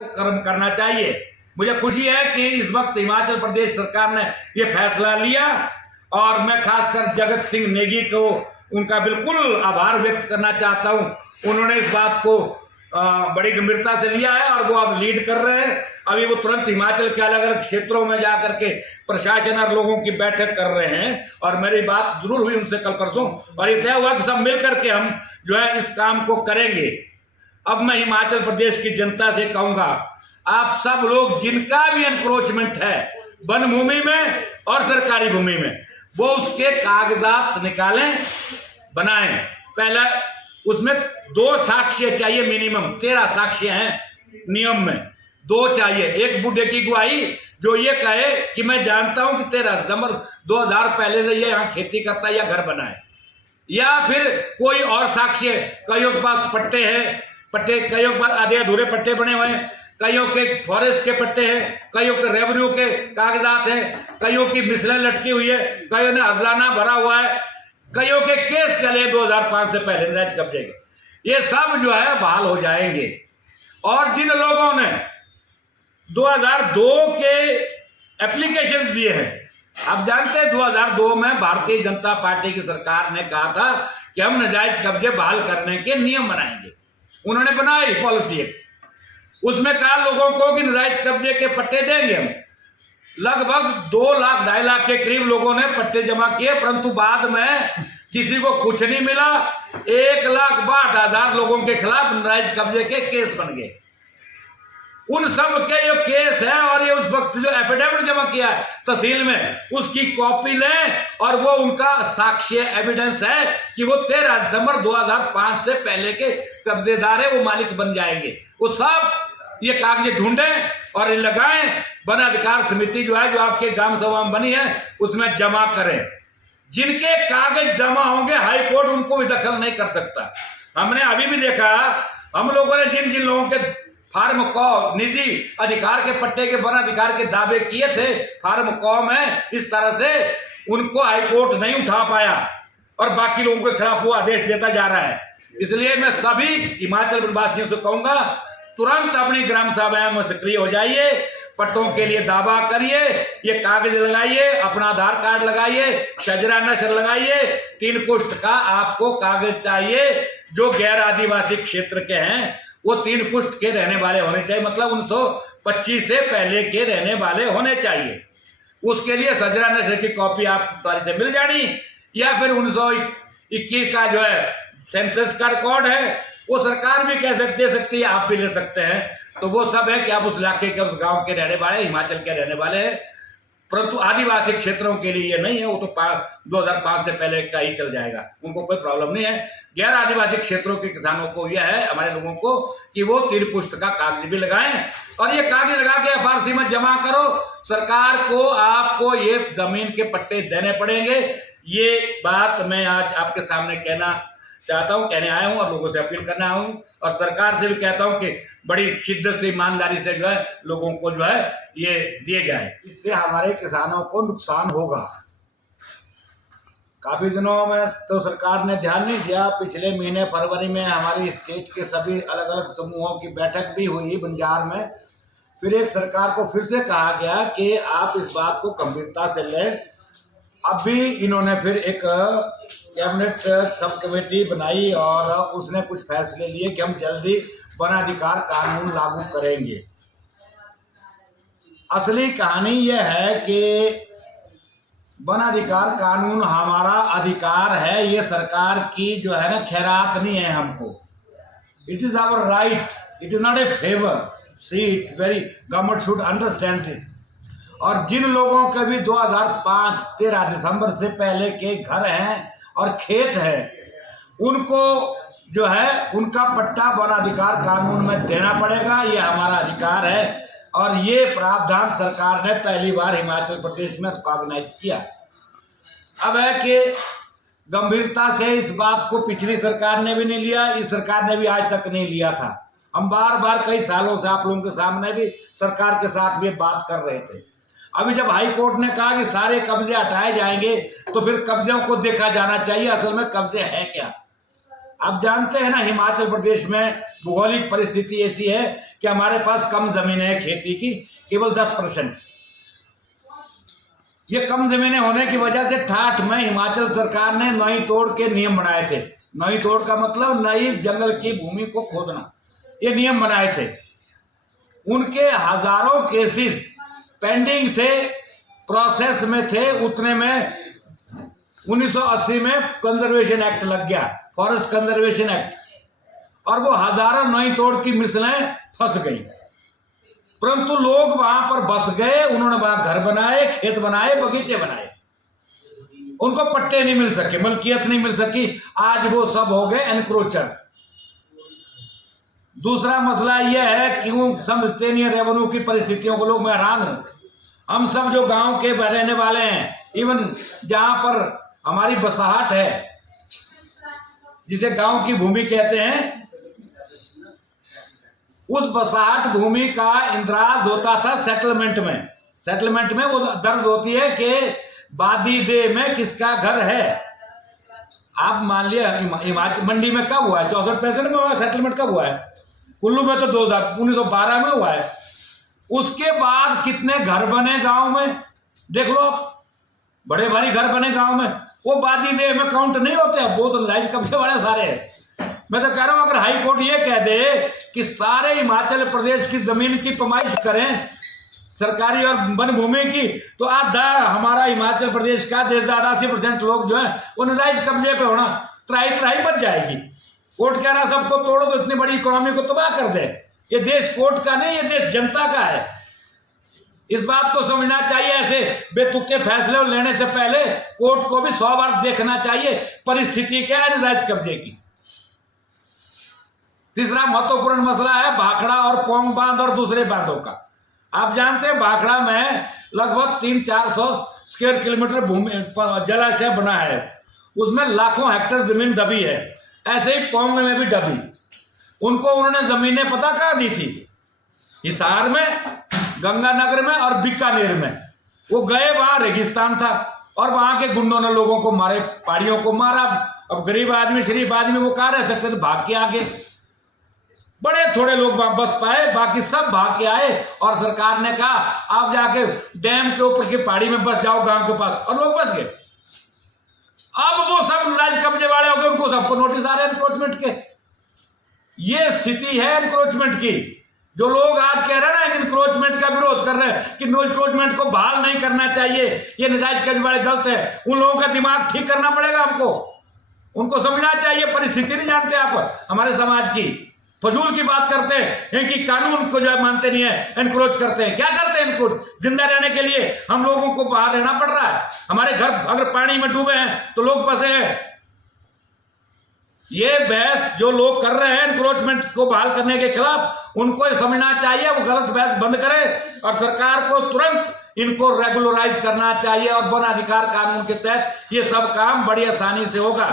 कर्म करना चाहिए। मुझे खुशी है कि इस वक्त हिमाचल प्रदेश सरकार ने यह फैसला लिया और मैं खासकर जगत सिंह नेगी को उनका बिल्कुल आभार व्यक्त करना चाहता हूं। उन्होंने इस बात को बड़ी गंभीरता से लिया है और वो अब लीड कर रहे हैं। अभी वो तुरंत हिमाचल के अलग अलग क्षेत्रों में जाकर के प्रशासन और लोगों की बैठक कर रहे हैं और मेरी बात जरूर हुई उनसे कल परसों और ये तय हुआ कि सब मिल करके हम जो है इस काम को करेंगे। अब मैं हिमाचल प्रदेश की जनता से कहूंगा, आप सब लोग जिनका भी एनक्रोचमेंट है वन भूमि में और सरकारी भूमि में, वो उसके कागजात निकालें, बनाएं। पहला उसमें 2 साक्ष्य चाहिए मिनिमम, 13 साक्ष्य हैं नियम में, 2 चाहिए। एक बूढ़े की गवाही जो ये कहे कि मैं जानता हूं कि 13 दिसंबर 2000 पहले से ये यहाँ खेती करता है या घर बना है, या फिर कोई और साक्ष्य, कईयों के पास पट्टे हैं, कईयों के पास आधे अधूरे पट्टे बने हुए हैं, कईयों के फॉरेस्ट के पट्टे हैं, कईयों के रेवेन्यू के कागजात हैं, कईयों की मिसलें लटकी हुई है, कईयों ने हर्जाना भरा हुआ है, कईयों के केस चले 2005 से पहले नजायज कब्जे के। ये सब जो है बहाल हो जाएंगे। और जिन लोगों ने 2002 के एप्लीकेशंस दिए हैं, आप जानते हैं 2002 में भारतीय जनता पार्टी की सरकार ने कहा था कि हम नाजायज कब्जे बहाल करने के नियम बनाएंगे। उन्होंने बनाई पॉलिसी, उसमें कहा लोगों को कि नाजायज कब्जे के पट्टे देंगे हम। लगभग 2 लाख 2.5 लाख के करीब लोगों ने पट्टे जमा किए, परंतु बाद में किसी को कुछ नहीं मिला। 1,62,000 लोगों के खिलाफ नाजायज कब्जे के केस बन गए। उन सब के जो केस है और ये उस वक्त जो एफिडेविट जमा किया है तहसील में, उसकी कॉपी लें और वो उनका साक्ष्य एविडेंस है कि वो 13 दिसंबर 2005 से पहले के कब्जेदार है, वो मालिक बन जाएंगे। वो सब ये कागज ढूंढें और लगाएं। वन अधिकार समिति जो है, जो आपके ग्राम सभा में बनी है, उसमें जमा करें। जिनके कागज जमा होंगे हाई कोर्ट उनको भी दखल नहीं कर सकता। हमने अभी भी देखा, हम लोगों ने जिन जिन लोगों के फार्म कॉ निजी अधिकार के पट्टे के वन अधिकार के दावे किए थे फार्म कॉ में, इस तरह से उनको हाईकोर्ट नहीं उठा पाया और बाकी लोगों के खिलाफ वो आदेश देता जा रहा है। इसलिए मैं सभी हिमाचल वासियों से कहूंगा, तुरंत अपनी ग्राम सभाएं में सक्रिय हो जाइए, पट्टों के लिए दावा करिए, ये कागज लगाइए, अपना आधार कार्ड लगाइए, शजरा नशर लगाइए। 3 पुष्ट का आपको कागज चाहिए। जो गैर आदिवासी क्षेत्र के हैं वो 3 पुष्ट के रहने वाले होने चाहिए, मतलब 1925 से पहले के रहने वाले होने चाहिए। उसके लिए सजरा नशर की कॉपी आप से मिल जानी, या फिर 1921 का जो है सेंसस का रिकॉर्ड है, वो सरकार भी दे सकती है, आप भी ले सकते हैं। तो वो सब है कि आप उस इलाके के, उस गांव के रहने वाले, हिमाचल के रहने वाले हैं, परंतु आदिवासी क्षेत्रों के लिए ये नहीं है। वो तो 2005 से पहले का ही चल जाएगा, उनको कोई प्रॉब्लम नहीं है। गैर आदिवासी क्षेत्रों के किसानों को यह है, हमारे लोगों को, कि वो 3 पुष्ट का कागज भी लगाएं और ये कागज लगा के FRC में जमा करो। सरकार को आपको ये जमीन के पट्टे देने पड़ेंगे। ये बात मैं आज आपके सामने कहना चाहता हूं, कहने आया हूं और लोगों से अपील करना आया हूं, और सरकार से भी कहता हूं कि बड़ी शिद्दत से, ईमानदारी से जो है लोगों को जो है ये दिए जाए। इससे हमारे किसानों को नुकसान होगा। काफी दिनों में तो सरकार ने ध्यान नहीं दिया। पिछले महीने फरवरी में हमारी स्टेट के सभी अलग अलग समूहों की बैठक भी हुई बंजार में। फिर एक सरकार को फिर से कहा गया कि आप इस बात को गंभीरता से लें। अब भी इन्होंने फिर एक कैबिनेट सब कमेटी बनाई और उसने कुछ फैसले लिए कि हम जल्दी वन अधिकार कानून लागू करेंगे। असली कहानी यह है कि वन अधिकार कानून हमारा अधिकार है, ये सरकार की जो है ना खैरात नहीं है हमको। It is our right, it is not a favour. See it very, government should understand this. और जिन लोगों के भी 2005 13 दिसंबर से पहले के घर हैं और खेत है, उनको जो है उनका पट्टा वन अधिकार कानून में देना पड़ेगा। ये हमारा अधिकार है और ये प्रावधान सरकार ने पहली बार हिमाचल प्रदेश में रिकॉग्नाइज किया। अब है कि गंभीरता से इस बात को पिछली सरकार ने भी नहीं लिया, इस सरकार ने भी आज तक नहीं लिया था। हम बार बार कई सालों से आप लोगों के सामने भी सरकार के साथ भी बात कर रहे थे। अभी जब हाई कोर्ट ने कहा कि सारे कब्जे हटाए जाएंगे, तो फिर कब्जों को देखा जाना चाहिए असल में कब्जे हैं क्या। आप जानते हैं ना, हिमाचल प्रदेश में भौगोलिक परिस्थिति ऐसी है कि हमारे पास कम जमीन है खेती की, केवल 10%। ये कम जमीनें होने की वजह से ठाठ में हिमाचल सरकार ने नई तोड़ के नियम बनाए थे। नई तोड़ का मतलब नई जंगल की भूमि को खोदना, ये नियम बनाए थे। उनके हजारों केसेस पेंडिंग थे, प्रोसेस में थे। उतने में 1980 में कंजर्वेशन एक्ट लग गया, फॉरेस्ट कंजर्वेशन एक्ट, और वो हजारों नई तोड़ की मिसलें फंस गई। परंतु लोग वहां पर बस गए, उन्होंने वहां घर बनाए, खेत बनाए, बगीचे बनाए, उनको पट्टे नहीं मिल सके, मलकियत नहीं मिल सकी। आज वो सब हो गए एनक्रोचर। दूसरा मसला यह है कि समझते नहीं रेवेन्यू की परिस्थितियों को लोग। मैं हैरान हूं, हम सब जो गांव के रहने वाले हैं, इवन जहां पर हमारी बसाहट है, जिसे गांव की भूमि कहते हैं, उस बसाहट भूमि का इंद्राज होता था सेटलमेंट में। सेटलमेंट में वो दर्ज होती है कि बादी दे में किसका घर है। आप मान लिया हिमाचल मंडी में कब हुआ है? 64-65 में हुआ है। सेटलमेंट कब हुआ है? कुल्लू में तो 1912 में हुआ है। उसके बाद कितने घर बने गांव में, देख लो, बड़े भारी घर बने गांव में, वो बादी दे में काउंट नहीं होते। वो तो लाइज कब्जे वाले सारे। मैं तो कह रहा हूं, अगर हाई कोर्ट ये कह दे कि सारे हिमाचल प्रदेश की जमीन की पमाइश करें, सरकारी और वन भूमि की, तो आधा हमारा हिमाचल प्रदेश का 80% लोग जो है वो नाजायज कब्जे पे होना त्राही बच जाएगी। कोर्ट कह रहा सबको तोड़ो तो इतनी बड़ी इकोनॉमी को तबाह कर दे। ये देश कोर्ट का नहीं, ये देश जनता का है। इस बात को समझना चाहिए। ऐसे बेतुके फैसले लेने से पहले कोर्ट को भी 100 बार देखना चाहिए परिस्थिति क्या है नाजायज कब्जे की। तीसरा महत्वपूर्ण मसला है भाखड़ा और पोंग बांध और दूसरे बांधों का। आप जानते हैं भाखड़ा में लगभग 300-400 स्क्वायर किलोमीटर भूमि जलाशय बना है, उसमें लाखों हेक्टेयर जमीन दबी है। ऐसे ही पोंग में भी दबी। उनको उन्होंने जमीनें पता कहाँ दी थी? हिसार में, गंगानगर में और बीकानेर में। वो गए, वहां रेगिस्तान था और वहां के गुंडों ने लोगों को मारे, पहाड़ियों को मारा। अब गरीब आदमी, शरीफ आदमी वो कहाँ रह सकते थे? भाग के आगे। बड़े थोड़े लोग बस पाए, बाकी सब भाग के आए और सरकार ने कहा आप जाके डैम के ऊपर की पहाड़ी में बस जाओ गांव के पास, और लोग बस गए। अब वो सब लाइज कब्जे वाले हो गए, उनको सबको नोटिस आ रहे हैं एनक्रोचमेंट के। ये स्थिति है एनक्रोचमेंट की। जो लोग आज कह रहे हैं ना एनक्रोचमेंट का विरोध कर रहे हैं कि एनक्रोचमेंट को बहाल नहीं करना चाहिए, ये नाजायज कब्जे वाले गलत है, उन लोगों का दिमाग ठीक करना पड़ेगा हमको। उनको समझना चाहिए, परिस्थिति नहीं जानते आप हमारे समाज की। फजूल की बात करते हैं कि कानून को जो है मानते नहीं है, एनक्रोच करते हैं। क्या करते हैं एनक्रोच? जिंदा रहने के लिए हम लोगों को बाहर रहना पड़ रहा है। हमारे घर अगर पानी में डूबे हैं तो लोग फंसे हैं। ये बहस जो लोग कर रहे हैं एनक्रोचमेंट को बहाल करने के खिलाफ, उनको समझना चाहिए, वो गलत बहस बंद करें और सरकार को तुरंत इनको रेगुलराइज करना चाहिए और वन अधिकार कानून के तहत ये सब काम बड़ी आसानी से होगा।